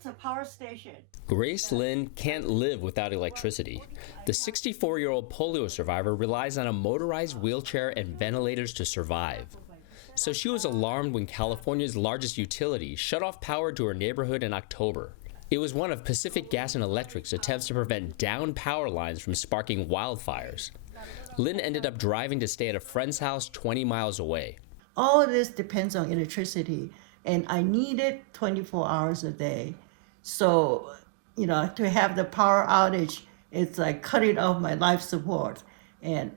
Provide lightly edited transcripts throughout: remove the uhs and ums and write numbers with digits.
It's a power station. Grace Lynn can't live without electricity. The 64-year-old polio survivor relies on a motorized wheelchair and ventilators to survive. So she was alarmed when California's largest utility shut off power to her neighborhood in October. It was one of Pacific Gas and Electric's attempts to prevent downed power lines from sparking wildfires. Lynn ended up driving to stay at a friend's house 20 miles away. All of this depends on electricity, and I need it 24 hours a day. So, to have the power outage, it's like cutting off my life support. And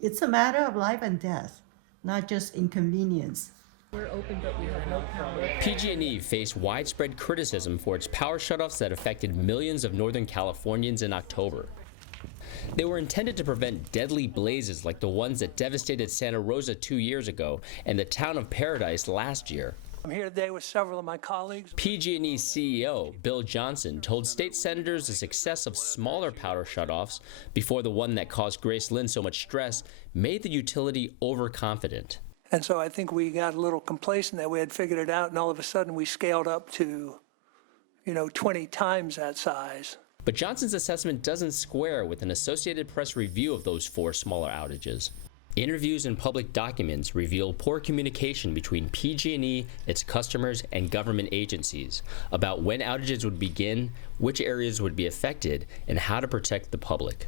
it's a matter of life and death, not just inconvenience. We're open, but we have no power. PG&E faced widespread criticism for its power shutoffs that affected millions of Northern Californians in October. They were intended to prevent deadly blazes like the ones that devastated Santa Rosa 2 years ago and the town of Paradise last year. I'm here today with several of my colleagues. PG&E CEO Bill Johnson told state senators the success of smaller power shutoffs before the one that caused Grace Lynn so much stress made the utility overconfident. And so I think we got a little complacent that we had figured it out, and all of a sudden we scaled up to, 20 times that size. But Johnson's assessment doesn't square with an Associated Press review of those 4 smaller outages. Interviews and public documents reveal poor communication between PG&E, its customers, and government agencies about when outages would begin, which areas would be affected, and how to protect the public.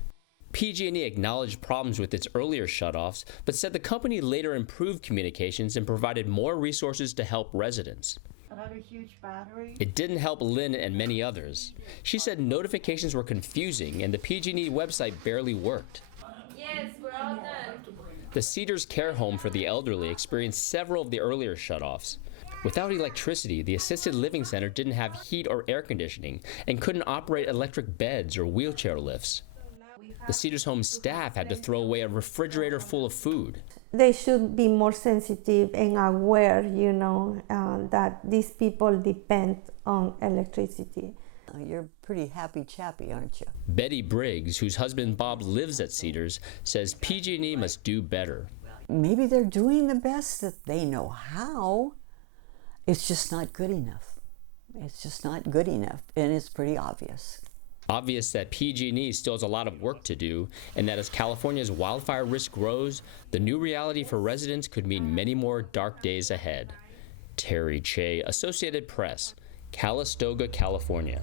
PG&E acknowledged problems with its earlier shutoffs, but said the company later improved communications and provided more resources to help residents. Another huge battery. It didn't help Lynn and many others. She said notifications were confusing and the PG&E website barely worked. Yes, we're all done. The CEDARS care home for the elderly experienced several of the earlier shutoffs. Without electricity, the assisted living center didn't have heat or air conditioning and couldn't operate electric beds or wheelchair lifts. The CEDARS home staff had to throw away a refrigerator full of food. They should be more sensitive and aware, that these people depend on electricity. You're pretty happy chappy, aren't you? Betty Briggs, whose husband Bob lives at CEDARS, says PG&E must do better. Maybe they're doing the best that they know how. It's just not good enough. It's just not good enough, and it's pretty obvious. Obvious that PG&E still has a lot of work to do, and that as California's wildfire risk grows, the new reality for residents could mean many more dark days ahead. Terry Che, Associated Press, Calistoga, California.